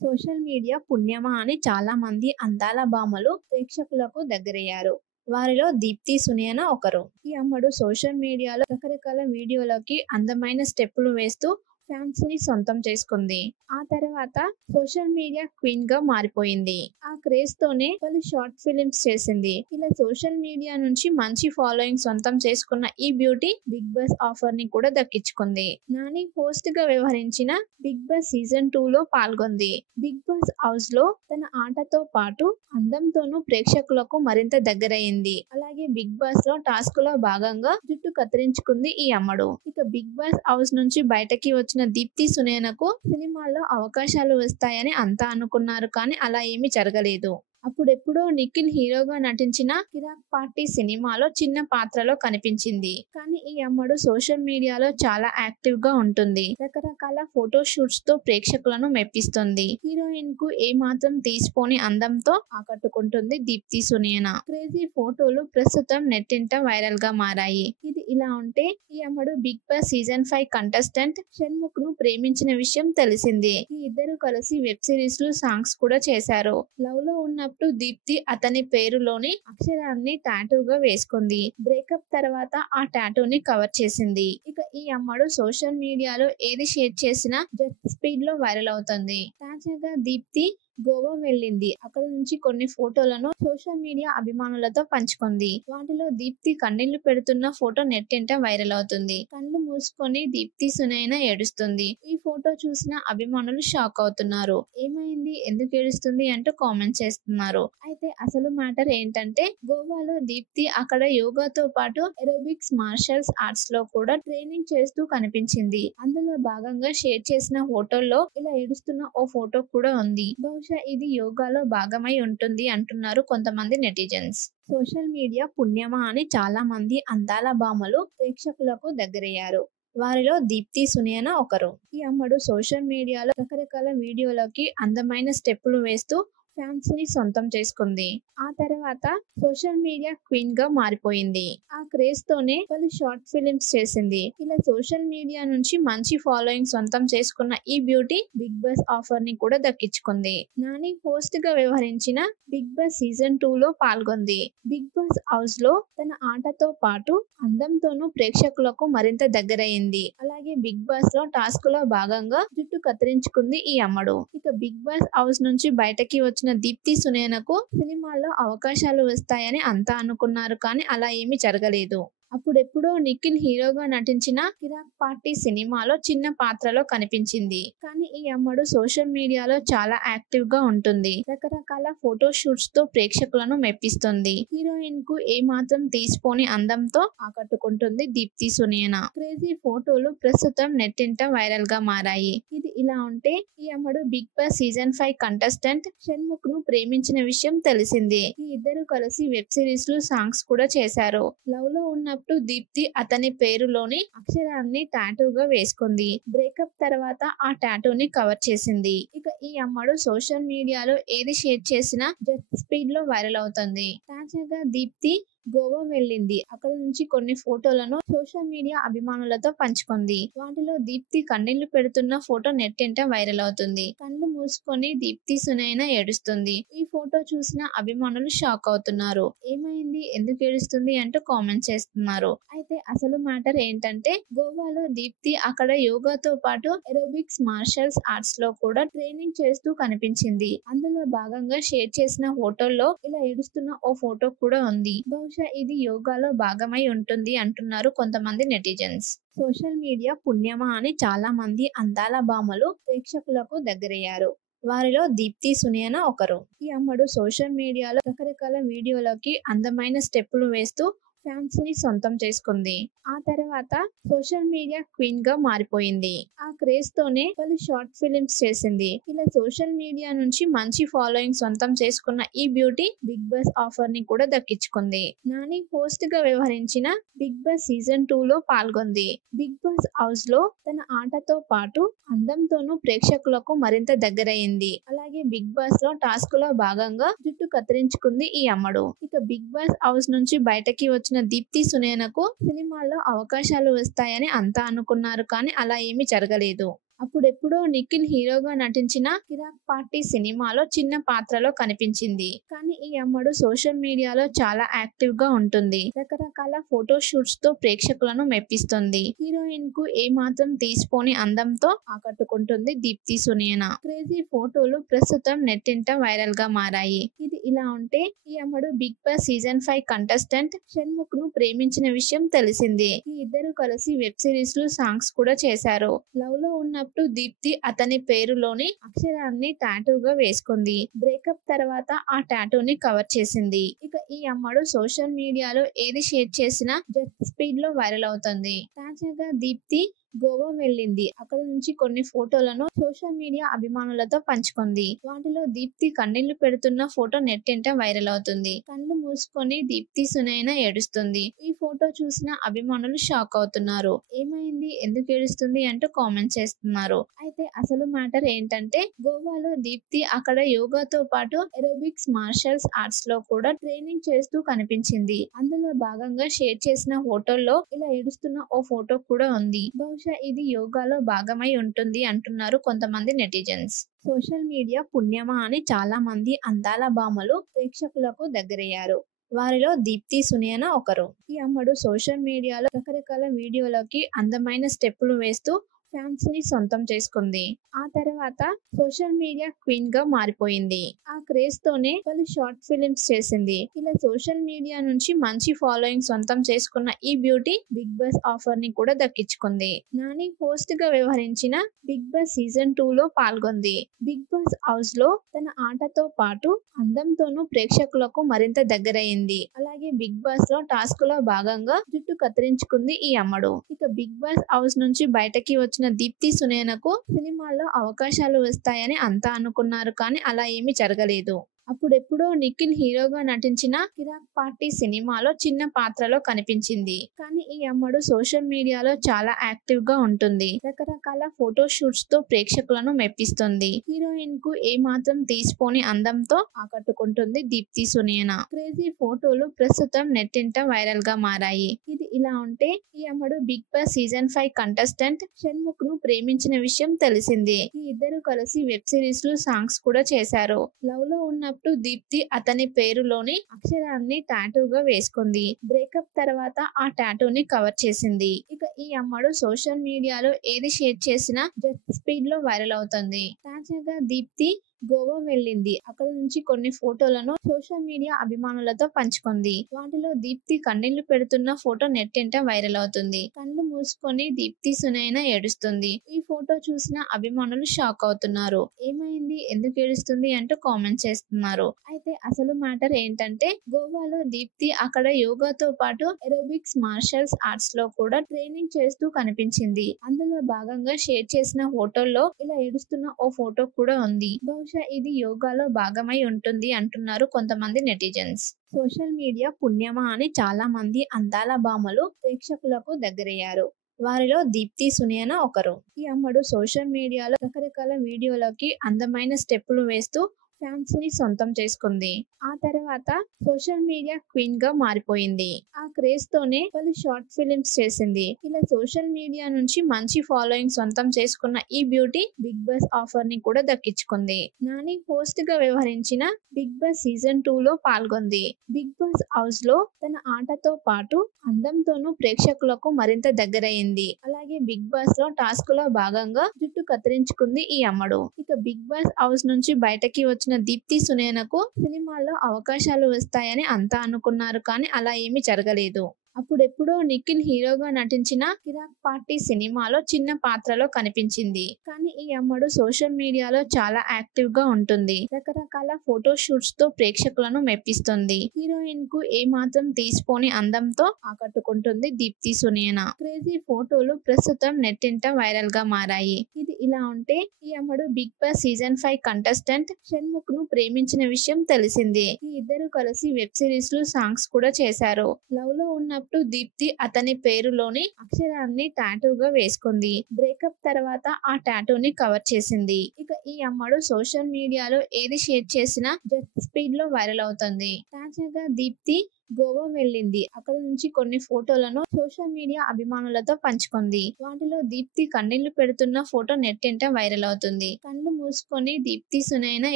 Social media పుణ్యమా అని చాలా మంది అందాల భామలు ప్రేక్షకులకు దగ్గరయ్యారు. వారిలో దీప్తి సునేన ఒకరు. ఈ అమ్మడు సోషల్ మీడియాలో రకరకాల వీడియోలకి అందమైన స్టెప్పులు వేస్తూ ఫ్యాన్స్ ని సొంతం చేసుకుంది. ఆ తర్వాత సోషల్ మీడియా క్వీన్ గా మారిపోయింది. ఆ క్రేజ్ తోనే పలు షార్ట్ ఫిలిమ్స్ చేసింది. ఇలా సోషల్ మీడియా నుంచి మంచి ఫాలోయింగ్ సొంతం చేసుకున్న ఈ బ్యూటీ బిగ్ బాస్ ఆఫర్ ని కూడా దక్కించుకుంది. నాని హోస్ట్ గా వ్యవహరించిన బిగ్ బాస్ సీజన్ 2 లో పాల్గొంది. బిగ్ బాస్ హౌస్ లో తన ఆటతో పాటు అందంతోనూ ప్రేక్షకులకు మరింత దగ్గరయ్యింది. అలాగే బిగ్ బాస్ లో టాస్క్ లో భాగంగా జుట్టు కత్తిరించుకుంది ఈ అమ్మడు. ఇక బిగ్ బాస్ హౌస్ నుంచి బయటకి వచ్చిన దీప్తి సునేనకు సినిమాల్లో అవకాశాలు వస్తాయని అంతా అనుకున్నారు, కానీ అలా ఏమీ జరగలేదు. అప్పుడెప్పుడో నిఖిల్ హీరోగా నటించిన కిరాక్ పార్టీ సినిమాలో చిన్న పాత్రలో కనిపించింది. కానీ ఈ అమ్మడు సోషల్ మీడియాలో చాలా యాక్టివ్ గా ఉంటుంది. రకరకాల ఫోటో షూట్స్ తో ప్రేక్షకులను మెప్పిస్తుంది. హీరోయిన్ కు ఏ మాత్రం తీసిపోని అందంతో ఆకట్టుకుంటుంది దీప్తి సునేన. క్రేజీ ఫోటోలు ప్రస్తుతం నెట్టింట వైరల్ గా మారాయి. ఇది ఇలా ఉంటే ఈ అమ్మడు Bigg Boss season 5 contestant Shanmukh ను ప్రేమించిన విషయం తెలిసిందే. ఈ ఇద్దరు కలిసి వెబ్ సిరీస్ లు సాంగ్స్ కూడా చేశారు. లవ్ లో ఉన్నప్పుడు దీప్తి అతని పేరులోని అక్షరాన్ని టాటూగా వేసుకుంది. బ్రేకప్ తర్వాత ఆ టాటూని కవర్ చేసింది. ఇక ఈ అమ్మడు సోషల్ మీడియాలో ఏది షేర్ చేసినా జెట్ స్పీడ్ లో వైరల్ అవుతుంది. తాజాగా దీప్తి గోవా వెళ్ళింది. అక్కడ నుంచి కొన్ని ఫోటోలను సోషల్ మీడియా అభిమానులతో పంచుకుంది. వాటిలో దీప్తి కన్నీళ్లు పెడుతున్న ఫోటో నెట్టింట వైరల్ అవుతుంది. కళ్ళు మూసుకొని దీప్తి సునైన ఏడుస్తుంది. ఈ ఫోటో చూసిన అభిమానులు షాక్ అవుతున్నారు. ఏమైంది, ఎందుకు ఏడుస్తుంది అంటూ కామెంట్ చేస్తున్నారు. అయితే అసలు మ్యాటర్ ఏంటంటే, గోవాలో దీప్తి అక్కడ యోగాతో పాటు ఏరోబిక్స్, మార్షల్స్ ఆర్ట్స్ లో కూడా ట్రైనింగ్ చేస్తూ కనిపించింది. అందులో భాగంగా షేర్ చేసిన ఫోటోల్లో ఇలా ఏడుస్తున్న ఓ ఫోటో కూడా ఉంది. బహుశా ఇది యోగాలో భాగమై ఉంటుంది అంటున్నారు కొంతమంది నెటిజన్స్. సోషల్ మీడియా పుణ్యమా అని చాలా మంది అందాల భామలు ప్రేక్షకులకు దగ్గరయ్యారు. వారిలో దీప్తి సునేన ఒకరు. ఈ అమ్మడు సోషల్ మీడియాలో రకరకాల వీడియోలకి అందమైన స్టెప్పులు వేస్తూ ఫ్యాన్స్ ని సొంతం చేసుకుంది. ఆ తర్వాత సోషల్ మీడియా క్వీన్ గా మారిపోయింది. ఆ క్రేజ్ తోనే పలు షార్ట్ ఫిలిమ్స్ చేసింది. ఇలా సోషల్ మీడియా నుంచి మంచి ఫాలోయింగ్ సొంతం చేసుకున్న ఈ బ్యూటీ బిగ్ బాస్ ఆఫర్ ని కూడా దక్కించుకుంది. నాని హోస్ట్ గా వ్యవహరించిన బిగ్ బాస్ సీజన్ 2 లో పాల్గొంది. బిగ్ బాస్ హౌస్ లో తన ఆటతో పాటు అందంతోనూ ప్రేక్షకులకు మరింత దగ్గరయ్యింది. అలాగే బిగ్ బాస్ లో టాస్క్ లో భాగంగా జుట్టు కత్తిరించుకుంది ఈ అమ్మడు. ఇక బిగ్ బాస్ హౌస్ నుంచి బయటకి వచ్చిన దీప్తి సునేనకు సినిమాల్లో అవకాశాలు వస్తాయని అంతా అనుకున్నారు, కానీ అలా ఏమీ జరగలేదు. అప్పుడెప్పుడో నిఖిల్ హీరోగా నటించిన కిరాక్ పార్టీ సినిమాలో చిన్న పాత్రలో కనిపించింది. కానీ ఈ అమ్మడు సోషల్ మీడియాలో చాలా యాక్టివ్ గా ఉంటుంది. రకరకాల ఫోటో షూట్స్ తో ప్రేక్షకులను మెప్పిస్తుంది. హీరోయిన్ కు ఏ మాత్రం తీసిపోని అందంతో ఆకట్టుకుంటుంది దీప్తి సునేన. క్రేజీ ఫోటోలు ప్రస్తుతం నెట్టింట వైరల్ గా మారాయి. ఇది ఇలా ఉంటే ఈ అమ్మడు Bigg Boss season 5 contestant Shanmukh ను ప్రేమించిన విషయం తెలిసిందే. ఈ ఇద్దరు కలిసి వెబ్ సిరీస్ లు సాంగ్స్ కూడా చేశారు. లవ్ లో ఉన్నప్పుడు దీప్తి అతని పేరులోని అక్షరాన్ని టాటూగా వేసుకుంది. బ్రేకప్ తర్వాత ఆ టాటూని కవర్ చేసింది. ఇక ఈ అమ్మడు సోషల్ మీడియాలో ఏది షేర్ చేసినా జెట్ స్పీడ్ లో వైరల్ అవుతుంది. తాజాగా దీప్తి గోవా వెళ్ళింది. అక్కడ నుంచి కొన్ని ఫోటోలను సోషల్ మీడియా అభిమానులతో పంచుకుంది. వాటిలో దీప్తి కన్నీళ్లు పెడుతున్న ఫోటో నెట్టింట వైరల్ అవుతుంది. కళ్ళు మూసుకొని దీప్తి సునైన ఏడుస్తుంది. ఈ ఫోటో చూసిన అభిమానులు షాక్ అవుతున్నారు. ఏమైంది, ఎందుకు ఏడుస్తుంది అంటూ కామెంట్ చేస్తున్నారు. అయితే అసలు మ్యాటర్ ఏంటంటే, గోవాలో దీప్తి అక్కడ యోగాతో పాటు ఏరోబిక్స్, మార్షల్స్ ఆర్ట్స్ లో కూడా ట్రైనింగ్ చేస్తూ కనిపించింది. అందులో భాగంగా షేర్ చేసిన ఫోటోల్లో ఇలా ఏడుస్తున్న ఓ ఫోటో కూడా ఉంది. బహుశా ఇది యోగాలో భాగమై ఉంటుంది అంటున్నారు కొంతమంది నెటిజన్స్. సోషల్ మీడియా పుణ్యమా అని చాలా మంది అందాల భామలు ప్రేక్షకులకు దగ్గరయ్యారు. వారిలో దీప్తి సునేన ఒకరు. ఈ అమ్మడు సోషల్ మీడియాలో రకరకాల వీడియోలకి అందమైన స్టెప్పులు వేస్తూ ఫ్యాన్స్ ని సొంతం చేసుకుంది. ఆ తర్వాత సోషల్ మీడియా క్వీన్ గా మారిపోయింది. ఆ క్రేజ్ తోనే పలు షార్ట్ ఫిలిమ్స్ చేసింది. ఇలా సోషల్ మీడియా నుంచి మంచి ఫాలోయింగ్ సొంతం చేసుకున్న ఈ బ్యూటీ బిగ్ బాస్ ఆఫర్ ని కూడా దక్కించుకుంది. నాని హోస్ట్ గా వ్యవహరించిన బిగ్ బాస్ సీజన్ 2 లో పాల్గొంది. బిగ్ బాస్ హౌస్ లో తన ఆటతో పాటు అందంతోనూ ప్రేక్షకులకు మరింత దగ్గరయ్యింది. అలాగే బిగ్ బాస్ లో టాస్క్ లో భాగంగా జుట్టు కత్తిరించుకుంది ఈ అమ్మడు. ఇక బిగ్ బాస్ హౌస్ నుంచి బయటకి వచ్చిన దీప్తి సునేనకు సినిమాల్లో అవకాశాలు వస్తాయని అంతా అనుకున్నారు, కానీ అలా ఏమీ జరగలేదు. అప్పుడెప్పుడో నిఖిల్ హీరోగా నటించిన 'కిరాక్ పార్టీ' సినిమాలో చిన్న పాత్రలో కనిపించింది. కానీ ఈ అమ్మడు సోషల్ మీడియాలో చాలా యాక్టివ్ గా ఉంటుంది. రకరకాల ఫోటో షూట్స్ తో ప్రేక్షకులను మెప్పిస్తుంది. హీరోయిన్ కు ఏ మాత్రం తీసిపోని అందంతో ఆకట్టుకుంటుంది దీప్తి సునేనా. క్రేజీ ఫోటోలు ప్రస్తుతం నెట్టింట వైరల్ గా మారాయి. ఇది ఇలా ఉంటే ఈ అమ్మడు Bigg Boss season 5 contestant Shanmukh ను ప్రేమించిన విషయం తెలిసిందే. ఈ ఇద్దరు కలిసి వెబ్ సిరీస్ లు సాంగ్స్ కూడా చేశారు. లవ్ లో ఉన్నప్పుడు దీప్తి అతని పేరులోని అక్షరాన్ని టాటూగా వేసుకుంది. బ్రేకప్ తర్వాత ఆ టాటూని కవర్ చేసింది. ఇక ఈ అమ్మడు సోషల్ మీడియాలో ఏది షేర్ చేసినా జెట్ స్పీడ్ లో వైరల్ అవుతుంది. తాజాగా దీప్తి గోవా వెళ్ళింది. అక్కడ నుంచి కొన్ని ఫోటోలను సోషల్ మీడియా అభిమానులతో పంచుకుంది. వాటిలో దీప్తి కన్నీళ్లు పెడుతున్న ఫోటో నెట్టింట వైరల్ అవుతుంది. కళ్ళు మూసుకొని దీప్తి సునైనా ఏడుస్తుంది. ఈ ఫోటో చూసిన అభిమానులు షాక్ అవుతున్నారు. ఏమైంది, ఎందుకు ఏడుస్తుంది అంటూ కామెంట్ చేస్తున్నారు. అయితే అసలు మ్యాటర్ ఏంటంటే గోవాలో దీప్తి అక్కడ యోగాతో పాటు ఏరోబిక్స్, మార్షల్స్ ఆర్ట్స్ లో కూడా ట్రైనింగ్ చేస్తూ కనిపించింది. అందులో భాగంగా షేర్ చేసిన ఫోటోల్లో ఇలా ఏడుస్తున్న ఓ ఫోటో కూడా ఉంది. బహుశా ఇది యోగాలో భాగమై ఉంటుంది అంటున్నారు కొంతమంది నెటిజన్స్. సోషల్ మీడియా పుణ్యమా అని చాలా మంది అందాల భామలు ప్రేక్షకులకు దగ్గరయ్యారు. వారిలో దీప్తి సునేనా ఒకరు. ఈ అమ్మడు సోషల్ మీడియాలో రకరకాల వీడియోలకి అందమైన స్టెప్పులు వేస్తూ ఫ్యాన్స్ ని సొంతం చేసుకుంది. ఆ తర్వాత సోషల్ మీడియా క్వీన్ గా మారిపోయింది. ఆ క్రేజ్ తోనే పలు షార్ట్ ఫిలిమ్స్ చేసింది. ఇలా సోషల్ మీడియా నుంచి మంచి ఫాలోయింగ్ సొంతం చేసుకున్న ఈ బ్యూటీ బిగ్ బాస్ ఆఫర్ ని కూడా దక్కించుకుంది. నాని హోస్ట్ గా వ్యవహరించిన బిగ్ బాస్ సీజన్ 2 లో పాల్గొంది. బిగ్ బాస్ హౌస్ లో తన ఆటతో పాటు అందంతోనూ ప్రేక్షకులకు మరింత దగ్గరయ్యింది. అలాగే బిగ్ బాస్ లో టాస్క్ లో భాగంగా జుట్టు కత్తిరించుకుంది ఈ అమ్మడు. ఇక బిగ్ బాస్ హౌస్ నుంచి బయటకి వచ్చిన దీప్తి సునేనాకు సినిమాల్లో అవకాశాలు వస్తాయని అంతా అనుకున్నారు. కానీ అలా ఏమీ జరగలేదు. అప్పుడెప్పుడో నిఖిల్ హీరోగా నటించిన 'కిరాక్ పార్టీ' సినిమాలో చిన్న పాత్రలో కనిపించింది. కానీ ఈ అమ్మడు సోషల్ మీడియాలో చాలా యాక్టివ్ గా ఉంటుంది. రకరకాల ఫోటో షూట్స్ తో ప్రేక్షకులను మెప్పిస్తుంది. హీరోయిన్ కు ఏ మాత్రం తీసిపోని అందంతో ఆకట్టుకుంటుంది దీప్తి సునేనా. క్రేజీ ఫోటోలు ప్రస్తుతం నెట్టింట వైరల్ గా మారాయి. ఇది ఇలా ఉంటే ఈ అమ్మడు Bigg Boss season 5 contestant Shanmukh ను ప్రేమించిన విషయం తెలిసిందే. ఈ ఇద్దరు కలిసి వెబ్ సిరీస్ లు సాంగ్స్ కూడా చేశారు. లవ్ లో ఉన్నప్పుడు దీప్తి అతని పేరులోని అక్షరాన్ని టాటూగా వేసుకుంది. బ్రేకప్ తర్వాత ఆ టాటూని కవర్ చేసింది. ఇక ఈ అమ్మడు సోషల్ మీడియాలో ఏది షేర్ చేసినా జెట్ స్పీడ్ లో వైరల్ అవుతుంది. తాజాగా దీప్తి గోవా వెళ్ళింది. అక్కడ నుంచి కొన్ని ఫోటోలను సోషల్ మీడియా అభిమానులతో పంచుకుంది. వాటిలో దీప్తి కన్నీళ్లు పెడుతున్న ఫోటో నెట్టింట వైరల్ అవుతుంది. కళ్ళు మూసుకొని దీప్తి సునైనా ఏడుస్తుంది. ఈ ఫోటో చూసిన అభిమానులు షాక్ అవుతున్నారు. ఏమైంది, ఎందుకు ఏడుస్తుంది అంటూ కామెంట్ చేస్తున్నారు. అయితే అసలు మ్యాటర్ ఏంటంటే గోవాలో దీప్తి అక్కడ యోగాతో పాటు ఏరోబిక్స్, మార్షల్స్ ఆర్ట్స్ లో కూడా ట్రైనింగ్ చేస్తూ కనిపించింది. అందులో భాగంగా షేర్ చేసిన ఫోటోల్లో ఇలా ఏడుస్తున్న ఓ ఫోటో కూడా ఉంది. బహుశా ఇది యోగాలో భాగమై ఉంటుంది అంటున్నారు కొంతమంది నెటిజన్స్. సోషల్ మీడియా పుణ్యమా అని చాలా మంది అందాల భామలు ప్రేక్షకులకు దగ్గరయ్యారు. వారిలో దీప్తి సునేనా ఒకరు. ఈ అమ్మడు సోషల్ మీడియాలో రకరకాల వీడియోలకి అందమైన స్టెప్పులు వేస్తూ ఫ్యాన్స్ ని సొంతం చేసుకుంది. ఆ తర్వాత సోషల్ మీడియా క్వీన్ గా మారిపోయింది. ఆ క్రేజ్ తోనే పలు షార్ట్ ఫిలిమ్స్ చేసింది. ఇలా సోషల్ మీడియా నుంచి మంచి ఫాలోయింగ్ సొంతం చేసుకున్న ఈ బ్యూటీ బిగ్ బాస్ ఆఫర్ ని కూడా దక్కించుకుంది. నాని హోస్ట్ గా వ్యవహరించిన బిగ్ బాస్ సీజన్ 2 లో పాల్గొంది. బిగ్ బాస్ హౌస్ లో తన ఆటతో పాటు అందంతోనూ ప్రేక్షకులకు మరింత దగ్గరయ్యింది. అలాగే బిగ్ బాస్ లో టాస్క్ లో భాగంగా జుట్టు కత్తిరించుకుంది ఈ అమ్మడు. ఇక బిగ్ బాస్ హౌస్ నుంచి బయటకి వచ్చిన దీప్తి సునేనాకు సినిమాల్లో అవకాశాలు వస్తాయని అంతా అనుకున్నారు. కానీ అలా ఏమీ జరగలేదు. అప్పుడెప్పుడో నిఖిల్ హీరోగా నటించిన 'కిరాక్ పార్టీ' సినిమాలో చిన్న పాత్రలో కనిపించింది. కానీ ఈ అమ్మడు సోషల్ మీడియాలో చాలా యాక్టివ్ గా ఉంటుంది. రకరకాల ఫోటో షూట్స్ తో ప్రేక్షకులను మెప్పిస్తుంది. హీరోయిన్ కు ఏ మాత్రం తీసిపోని అందంతో ఆకట్టుకుంటుంది దీప్తి సునేనా. క్రేజీ ఫోటోలు ప్రస్తుతం నెట్టింట వైరల్ గా మారాయి. ఇది ఇలా ఉంటే ఈ అమ్మడు Bigg Boss season 5 contestant Shanmukh ను ప్రేమించిన విషయం తెలిసిందే. ఈ ఇద్దరు కలిసి వెబ్ సిరీస్ లు సాంగ్స్ కూడా చేశారు. లవ్ లో ఉన్నప్పుడు దీప్తి అతని పేరులోని అక్షరాన్ని టాటూగా వేసుకుంది. బ్రేకప్ తర్వాత ఆ టాటూని కవర్ చేసింది. ఇక ఈ అమ్మడు సోషల్ మీడియాలో ఏది షేర్ చేసినా జెట్ స్పీడ్ లో వైరల్ అవుతుంది. తాజాగా దీప్తి గోవా వెళ్ళింది. అక్కడ నుంచి కొన్ని ఫోటోలను సోషల్ మీడియా అభిమానులతో పంచుకుంది. వాటిలో దీప్తి కన్నీళ్లు పెడుతున్న ఫోటో నెట్టింట వైరల్ అవుతుంది. కళ్ళు మూసుకొని దీప్తి సునయన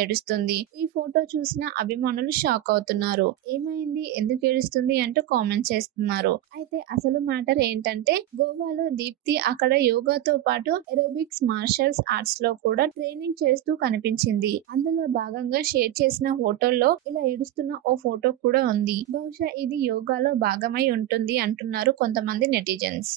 ఏడుస్తుంది. ఈ ఫోటో చూసిన అభిమానులు షాక్ అవుతున్నారు. ఏమైంది, ఎందుకు ఏడుస్తుంది అంటూ కామెంట్ చేస్తున్నారు. అయితే అసలు మ్యాటర్ ఏంటంటే, గోవాలో దీప్తి అక్కడ యోగాతో పాటు ఏరోబిక్స్, మార్షల్స్ ఆర్ట్స్ లో కూడా ట్రైనింగ్ చేస్తూ కనిపించింది. అందులో భాగంగా షేర్ చేసిన ఫోటోల్లో ఇలా ఏడుస్తున్న ఓ ఫోటో కూడా ఉంది. బహుశా ఇది యోగాలో భాగమై ఉంటుంది అంటున్నారు కొంతమంది నెటిజన్స్.